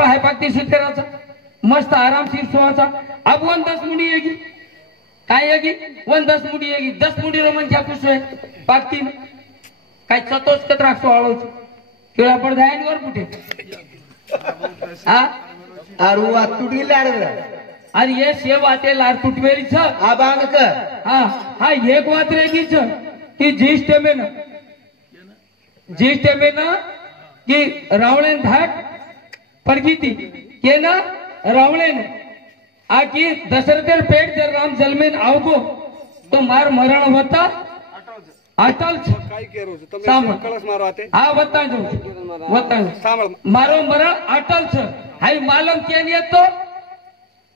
है पाकती सुतेराचा मस्त आरामशीर सोहाचा अब 10 मुड़ी येगी काय येगी 10 मुड़ी येगी 10 मुड़ी रो मन क्या कुछ है पाकती काय चतोच कत राखसो आळोच केळा पड जायन वर कुठे हा आरू वा तुडी लाड अरे ये सेव आते लार तुटवेली छ आ बांग क हा हा एक बात रहेगी छ कि जिस टाइम ना कि रावणेन धाक पडगी के ना रावणेन आकी दशरथेर पेट जर राम जलमेन आवगो तो मार मरण होता अटल काय केरो તમે કળશ મારો આતે હા વતા મારો મરણ અટલ છે હાઈ માલમ કેન તો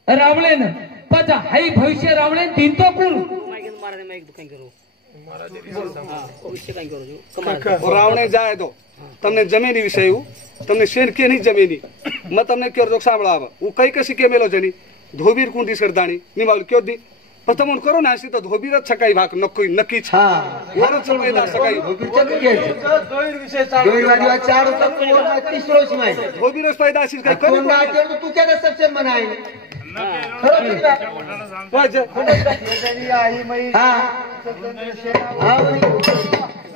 રાવણેન પછા હાઈ ભવિષ્ય રાવણેન દીન તો કોણ મારા માઈક દુકાન કરો રાવણે જાય તો તમને જમીની વિષય તમને શેર કે નહીં જમીની મ તમને કેર જોક સાંભળાવ હું કઈ કસી કે મેલો જની ધોબીર કુંડી સરદાણી નિમાલ ક્યો દી प्रथम करो ना तो धोबीर छकाई भाग नक्की छ वर चलवेदा सकाई दोईर विषय दोईर वाली बात चार तक तीसरो सीमाई धोबीर पैदा सिर काय कोण ना तो तू क्या सबसे मनाई आई मई हां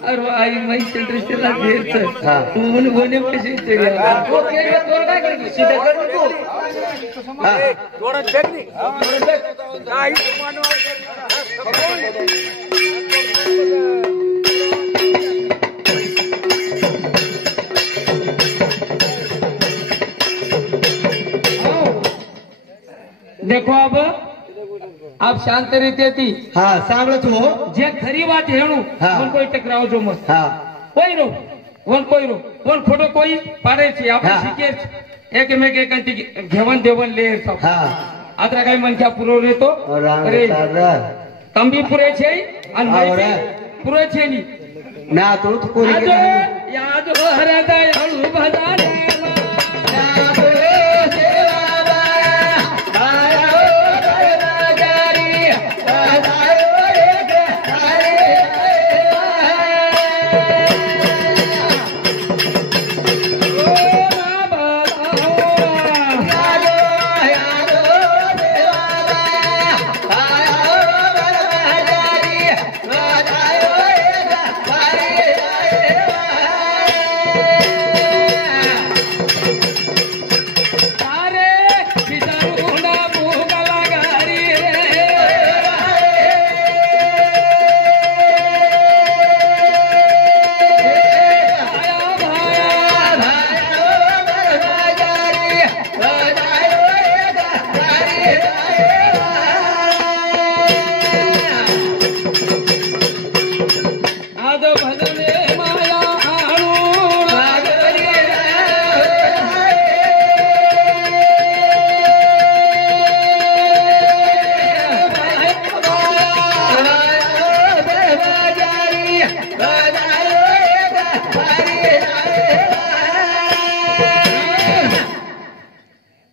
अरे आई मई चंद्रशेला देर छ तू बोने कशी तरी वो के तोर काय करतो सीधा कर तू हां थोड़ा टेक्निक काय देखो अब आप शांत रीते थी हाँ सांभळ तू जे खरी बात हेणू हाँ। कोई टकराव जो मस्त हाँ कोई रो वन खोटो कोई पाडे छे आपण हाँ। शिके छे एकमेक एकंटी घेवन देवन ले सब हाँ आत्रा काय मनख्या पुरो रेतो अरे तम भी पुरे छे अन भाई पुरे छे नी ना तो कोरी के याद हो हृदय हळू भजाने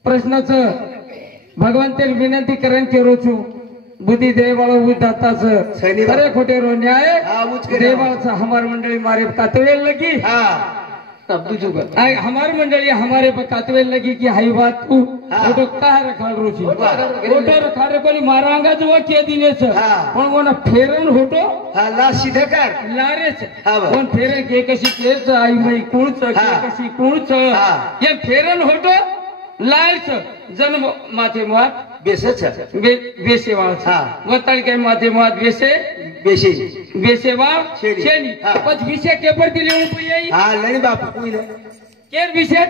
प्रश्नाचं भगवंतेल विनंती करण केरो छु बुद्धी देवाळ उदाताच खरे खोटे रो न्याय देवाळचा हमार मंडळी मारे कातवेल लगी अब तुझो आई हमार मंडळी हमारे पर कातवेल लगी कि हाई बात तू फोटो का रखाल रो छु फोटो रखारे कोनी मारांगा जो के दिने छ पण कोना फेरन होतो हा ला सीधे कर लारे छ कोण फेरे के कशी केस आई मई कोण छ कशी कोण छ ये फेरन होतो लायच जन्म माथे मुहात बेसे छ बेसे वाळ वतळ के माथे मुहात बेसे बेसे बेसे वाळ छेनी पछ विषय के पर दिले रुपये हां लणी बापू कोई ले केर विषय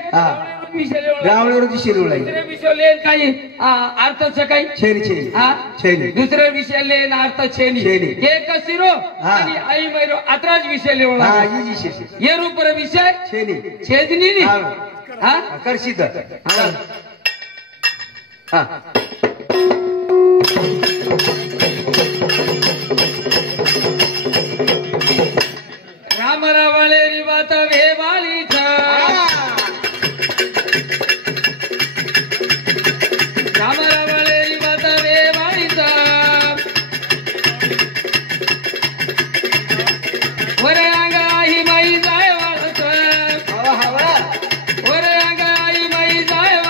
विषय रावणवर दिशे लोळाई दुसरे विषय लेन काही अर्थ छ काही छेनी छेनी हां छेनी दुसरे विषय लेन अर्थ छेनी एक सिरो आणि आई मैरो अत्राज विषय लेवला हां ये विषय ये रूपर विषय छेनी छेदनी नी हां कर सीधा हां राम रावळे री बात वेवाली छ राम रावळे री बात वेवाली छ वरे अंगा ही माई जाय वाळत हवा हवा वरे अंगा ही माई जाय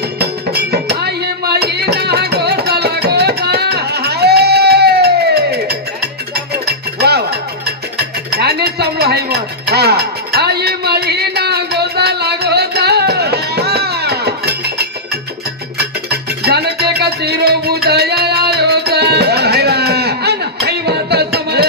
आई माईला गोसाला गोसा वा वा त्याने चालू आहे मग हा आई माईला गोसाला गोसा जानके का सिरो बुदया आयोगा हाय वा अन हैवात समय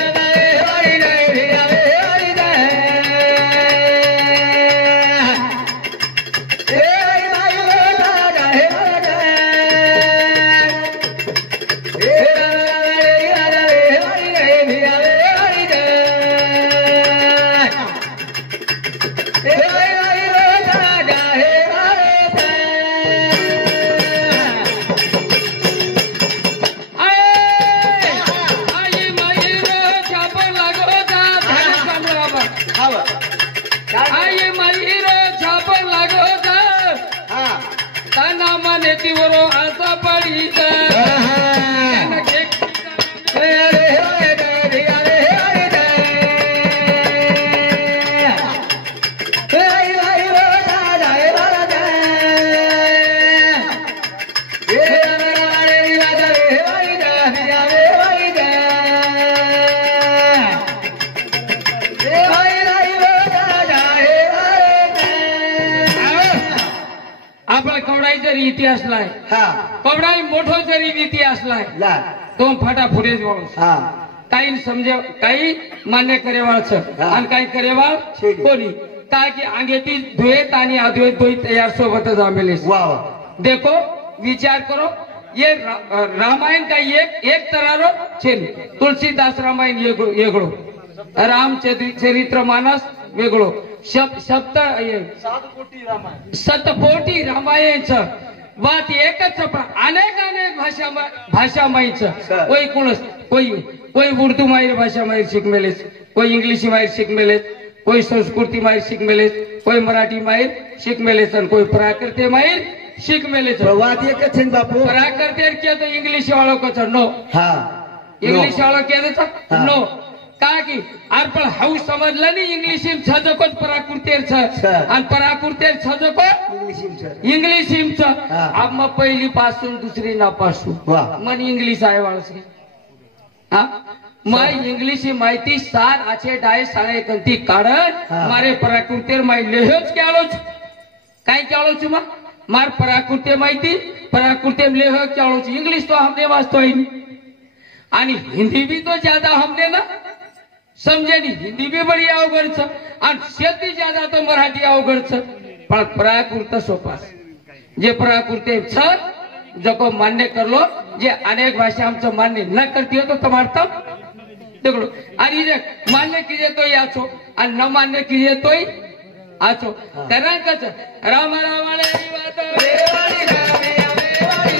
आई माईरो छाप लागोदा त्याने चालू बाबा आई माईरो छाप लागोदा ताना माने तिवरो आसा पडीचा आपला कवडाई जरी इतिहास लाय हा कवडाई मोठो जरी इतिहास लाय ला तो फाटाफुटे वळूस हा काही समजे काही मान्य करेवाळच हा. आणि काही करेवाळ शेडी. कोणी काय की अंगेती द्वैत आणि अद्वैत दोई तयार सोबतच आंबेले वा वा देखो विचार करो ये रामायण का एक तरारो छेन तुलसीदास रामायण वेगळो रामचरित्र मानस वेगळो सप्त सतकोटी रामायणचं बात एकच पण अनेक भाषा माहीचं सर. कोई कुणस कोई उर्दू माहीर भाषा माहीर शिक मेलेस कोई इंग्लिश माहीर शिक मेलेस कोई संस्कृती माहीर शिक मेलेस कोई मराठी माहीर शिक मेलेस आणि कोई प्राकृत माहीर शिक मेलेस वाद एकच आहे बापू प्राकृत के तो इंग्लिश वालों को नो हा इंग्लिश वालों के हाँ. नो का की आर पण हाऊ समजलं नाही इंग्लिश छजकोच पराकृतेर छ सर. आणि पराकृतेर छजको इंग्लिश हाँ. अब मग पहिली पासून दुसरी नापासून वाह. मन इंग्लिश आहे वाळस हा मग इंग्लिश ही माहिती सार आचे डाय साळे कंती कारण हाँ. मारे पराकृतेर माहिती लेहोच क्यालोच काय क्यालोच मग मार पराकृते माहिती पराकृते लेह क्यालोच इंग्लिश तो हमने वाचतो ही आणि हिंदी भी तो ज्यादा हमने ना समझे नहीं हिंदी भी बड़ी अवघड छ आणि शेती ज्यादा तो मराठी अवघड छ पण प्राकृत सोपास जे प्राकृते छ जको मान्य करलो जे अनेक भाषा आमचं मान्य न करती हो तो तुम्हारा देखो आणि जे मान्य कीजिए तो याचो आणि न मान्य कीजिए तोही आचो कारण कच राम रामाले वात वेवाळी गावे वेवाळी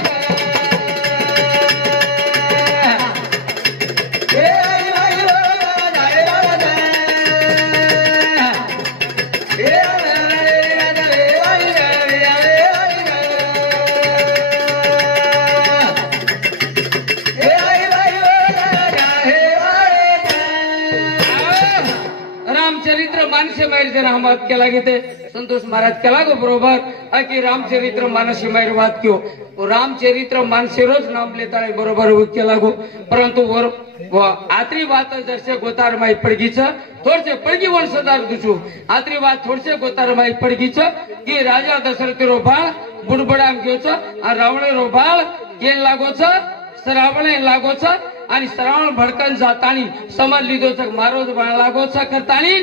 रामचरित्र मानसी माहिर रामात केला घेते संतोष महाराज केला गो बरोबर की रामचरित्र मानसी माहिर बात क्यों रामचरित्र मानसी रोज नाम लेता है बरोबर वो केला गो परंतु वो आत्री बात जैसे गोतार माही पडगीच थोडसे पडगी वंशदार दुसू आत्री बात थोडसे गोतार माही पडगीच की राजा दशरथ रो बाळ बुडबडाम घेऊच आणि रावणे रो बाळ केन लागोच श्रावणे लागोच आणि श्रावण भडकन जातानी समज लिदोच मारोज बाळ लागोच करतानी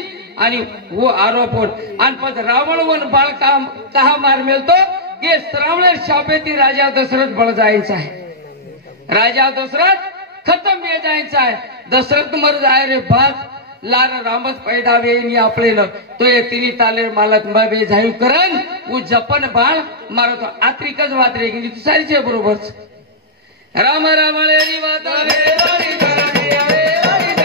आणि वो आरोप आणि पण रावण वन बाळ कहा मार मिळतो की श्रावणे शापेती राजा दशरथ बळ जायचा आहे राजा दशरथ खतम ये जायचा आहे दशरथ मर जाय रे बात लार रामच पैदावे आपले तो ये तिनी ताले मालक मबे जायू करन वो जपन बाळ मारतो आत्रिकच वात्रे गेली तू सारीचे बरोबर राम रामळेरी वातावे वारी करावे आवे वारी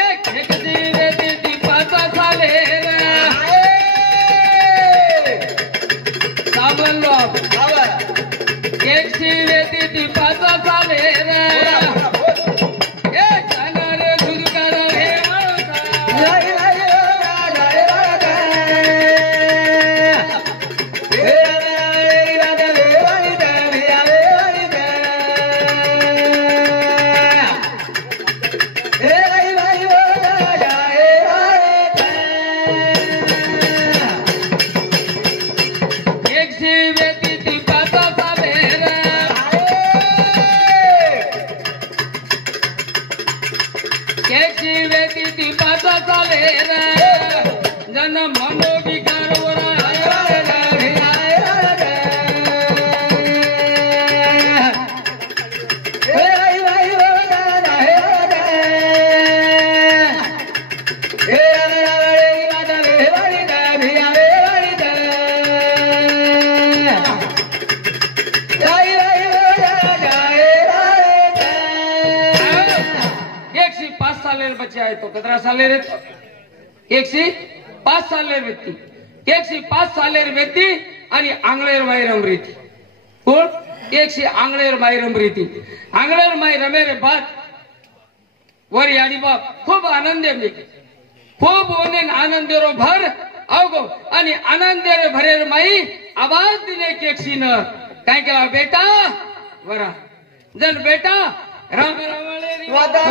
एक किती पाच चाले रे ए जाणार दूध कर हे माणसा जन मनो विकार बच्चे आहे तो 17 सालेर 105 सालेर व्यक्ती 105 सालेर व्यक्ती आणि आंगळेर माई रमरीती कोण 100 आंगळेर माई रमरीती आंगळेर माई रमेरे बात वर याडी बाप खूप आनंदे मिळते खूप ओने आनंदेरो भर अवगो आणि आनंदेरे भरेर माई आवाज दिले केक्षीन काय केला बेटा वरा जन बेटा राम रावळे वादा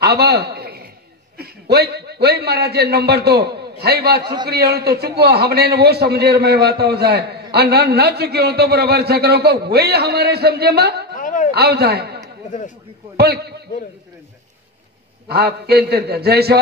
अब वही महाराज नंबर तो है बात चुकरी तो चुको हमने वो समझे में बात हो जाए और न चुकी तो बराबर सकरों को वही हमारे समझे में आ जाए आप कहते जय शिवाल।